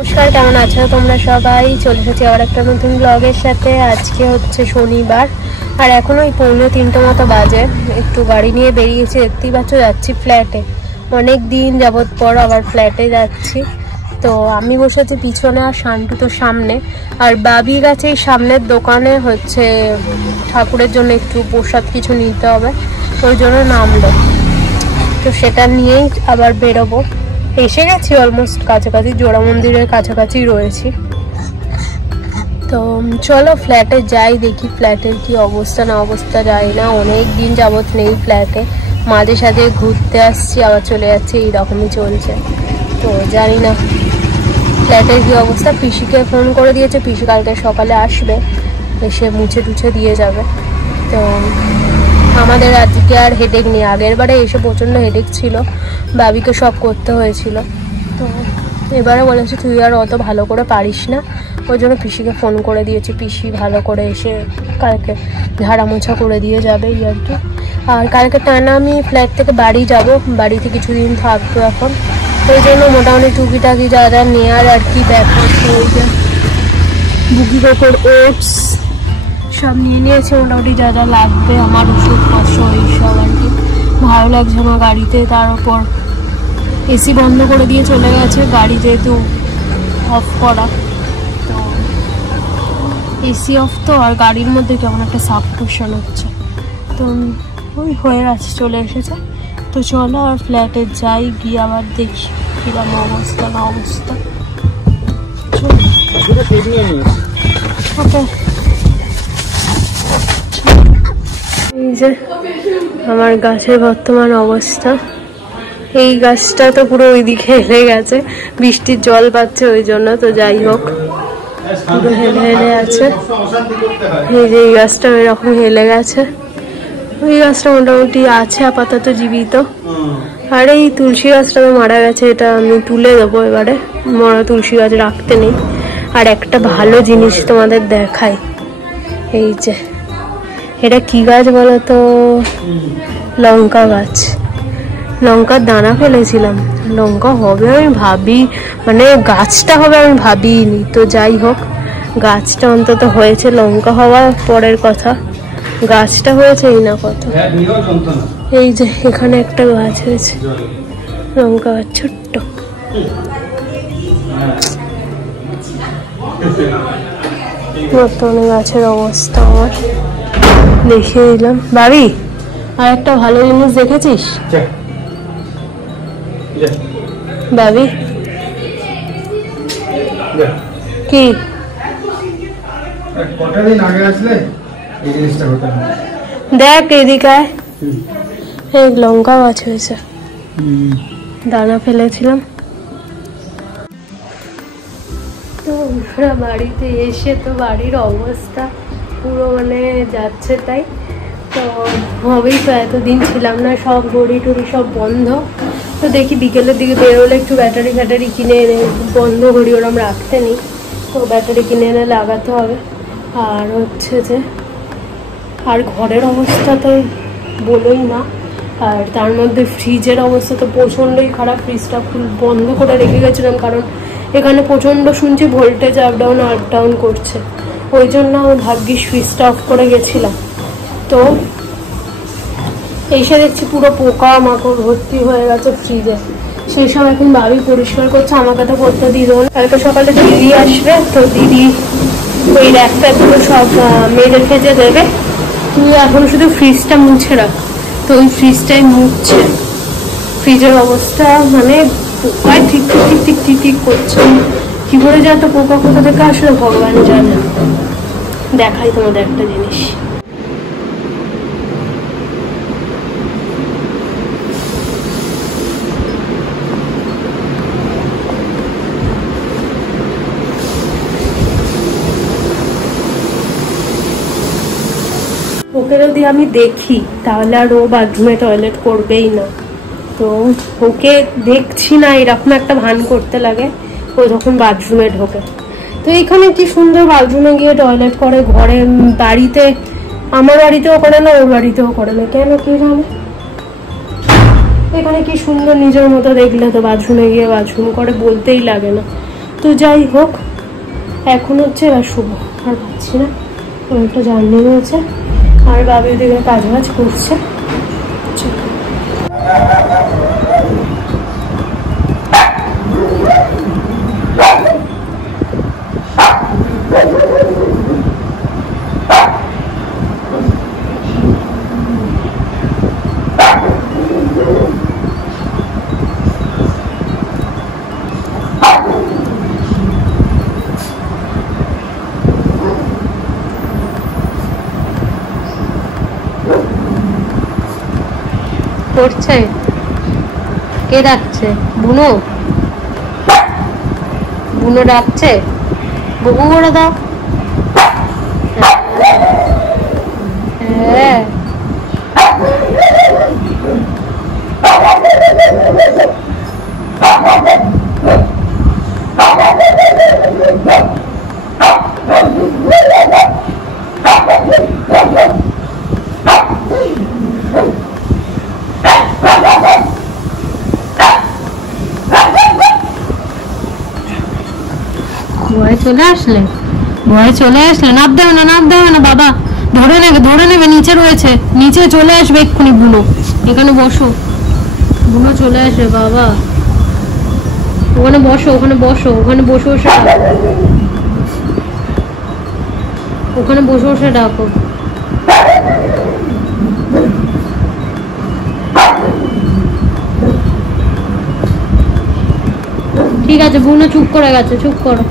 নমস্কার, কেমন আছো তোমরা সবাই? চলে এসেছি আবার একটা নতুন ব্লগের সাথে। আজকে হচ্ছে শনিবার আর এখন ওই 2:45 মতো বাজে। একটু গাড়ি নিয়ে বেরিয়েছি, দেখতেই পাচ্ছ যাচ্ছি ফ্ল্যাটে। অনেক দিন যাবত পর আবার ফ্ল্যাটে যাচ্ছি। তো আমি বসেছি পিছনে আর শান্টু তো সামনে। আর বাবি গেছে এই সামনের দোকানে, হচ্ছে ঠাকুরের জন্য একটু প্রসাদ কিছু নিতে হবে, ওই জন্য নামলো। তো সেটা নিয়েই আবার বেরোবো। এসে গেছি অলমোস্ট কাছাকাছি, জোড়া মন্দিরের কাছাকাছি রয়েছি। তো চলো ফ্ল্যাটে যাই, দেখি ফ্ল্যাটের কি অবস্থা না অবস্থা যায় না। অনেক দিন যাবত নেই ফ্ল্যাটে, মাঝে সাঝে ঘুরতে আসছি আবার চলে যাচ্ছি, এইরকমই চলছে। তো জানি না ফ্ল্যাটের কি অবস্থা। পিসিকে ফোন করে দিয়েছে, পিসি কালকে সকালে আসবে, এসে মুছে টুছে দিয়ে যাবে। তো আমাদের আজকে আর হেডেক নেই। আগের বারে এসে প্রচণ্ড হেডেক ছিল, বাবিকে সব করতে হয়েছিল। তো এবারে বলেছে তুই আর অত ভালো করে পারিস না, ওই জন্য পিসিকে ফোন করে দিয়েছি। পিসি ভালো করে এসে কালকে ঝাড়া মোছা করে দিয়ে যাবে এই আর কি। আর কালকে টানা আমি ফ্ল্যাট থেকে বাড়ি যাব, বাড়িতে কিছুদিন থাকবো এখন। ওই জন্য মোটামুটি টুকিটাকি যা যা নেওয়ার আর কি ব্যাপার, ওই যে বুকির ওপর ওটস সব নিয়ে নিয়েছে, মোটামুটি যা যা লাগবে আমার ওষুধপত্র এইসব আর কি। ভালো লাগছে আমার গাড়িতে, তার উপর এসি বন্ধ করে দিয়ে চলে গেছে গাড়ি, যেহেতু অফ করা। তো এসি অফ তো, আর গাড়ির মধ্যে কেমন একটা সাবস্ক্রিপশন হচ্ছে। তো ওই হয়ে গেছে, চলে এসেছে। তো চলো আর ফ্ল্যাটে যাই, গিয়ে আবার দেখি কিরকম অবস্থা না অবস্থা। ওকে, এই যে আমার গাছের বর্তমান অবস্থা। এই গাছটা তো পুরো ওইদিকে হেলে গেছে, বৃষ্টির জল পাচ্ছে ওই জন্য। তো যাই হোক, পুরো হেলে হেলে আছে। এই যে এই গাছটা এরকম হেলে গেছে, ওই গাছটা মোটামুটি আছে আপাতত জীবিত। আর এই তুলসী গাছটা তো মারা গেছে, এটা আমি তুলে দেবো এবারে, মরা তুলসী গাছ রাখতে নেই। আর একটা ভালো জিনিস তোমাদের দেখাই, এই যে এটা কি গাছ বলো তো? লঙ্কা গাছ। লঙ্কার দানা ফেলেছিলাম, লঙ্কা হবে আমি ভাবি, মানে গাছটা হবে আমি ভাবিনি। তো যাই হোক, গাছটা অন্তত হয়েছে, লঙ্কা হওয়া পরের কথা, গাছটা হয়েছে এই না কথা। এই যে এখানে একটা গাছ হয়েছে, লঙ্কা গাছ ছোট্ট। বর্তমানে গাছের অবস্থা আমার দেখিয়ে দিলাম। ভাবি আর একটা ভালো জিনিস দেখেছিস ভাবি? কি? দেখ এদিকে, এই লঙ্কা গাছ হয়েছে, দানা ফেলেছিলাম। তো আমরা বাড়িতে এসে তো বাড়ির অবস্থা পুরো মানে যাচ্ছে তাই। তো হবেই তো, এতদিন ছিলাম না, সব ঘড়ি টড়ি সব বন্ধ। তো দেখি বিকেলের দিকে বেরোলে একটু ব্যাটারি ফ্যাটারি কিনে এনে, বন্ধ ঘড়ি ওরম রাখতে নেই, তো ব্যাটারি কিনে এনে লাগাতে হবে। আর হচ্ছে যে আর ঘরের অবস্থা তো বলোই না। আর তার মধ্যে ফ্রিজের অবস্থা তো প্রচণ্ডই খারাপ, ফ্রিজটা ফুল বন্ধ করে রেখে গেছিলাম, কারণ এখানে প্রচণ্ড শুনছি ভোল্টেজ আপ ডাউন করছে, ওই জন্য ভাগ্যিস ফ্রিজটা অফ করে গেছিলাম। তো এসে দেখছি পুরো পোকা মাকড় ভর্তি হয়ে গেছে ফ্রিজে, সেই সব এখন ভাবি পরিষ্কার করছে, আমাকে তো করতে দিল না। কালকে সকালে দিদি আসবে, তো দিদি ওই র্যাকটা পুরো সব মেজে ফেজে দেবে, তুই এখন শুধু ফ্রিজটা মুছে রাখ। তো ওই ফ্রিজটাই মুছছে, ফ্রিজের অবস্থা মানে পোকায় ঠিক ঠিক করছে। কি করে যা তো পোকা কোথা থেকে আসলে ভগবান জানে। দেখাই তোমাদের একটা জিনিস, ওকে যদি আমি দেখি তাহলে আর ও বাথরুমে টয়লেট করবেই না। তো ওকে দেখছি না এরকম একটা ভান করতে লাগে, ও যখন বাথরুমে ঢোকে। তো এখানে কি সুন্দর বাথরুমে গিয়ে টয়লেট করে, ঘরে বাড়িতে, আমার বাড়িতেও করে না, ওর বাড়িতেও করে না, কেন কি জানে। এখানে কি সুন্দর নিজের মতো দেখলে তো বাথরুমে গিয়ে বাথরুম করে, বলতেই লাগে না। তো যাই হোক, এখন হচ্ছে এবার শুভ, আর পাচ্ছি না, অনেকটা জার্নি হয়েছে। আর বাবু ওদিকে কাজ বাজ করছে। করছে কে ডাকছে? বুনো, বুনো ডাকছে, বুবু করে দাও। হ্যাঁ ভয়ে চলে আসলে, ভয়ে চলে আসলে। নাপ দেবে না, নাপ দেবে না বাবা, ধরে নেবে, ধরে নেবে। নিচে রয়েছে, নিচে চলে আসবে এক্ষুনি বুনো। এখানে বসো, বুনো চলে আসবে বাবা। ওখানে বসো, ওখানে বসো, ওখানে বসে বসে ডাকো, ওখানে বসে বসে ডাকো। ঠিক আছে, বুনো চুপ করে গেছে, চুপ করো।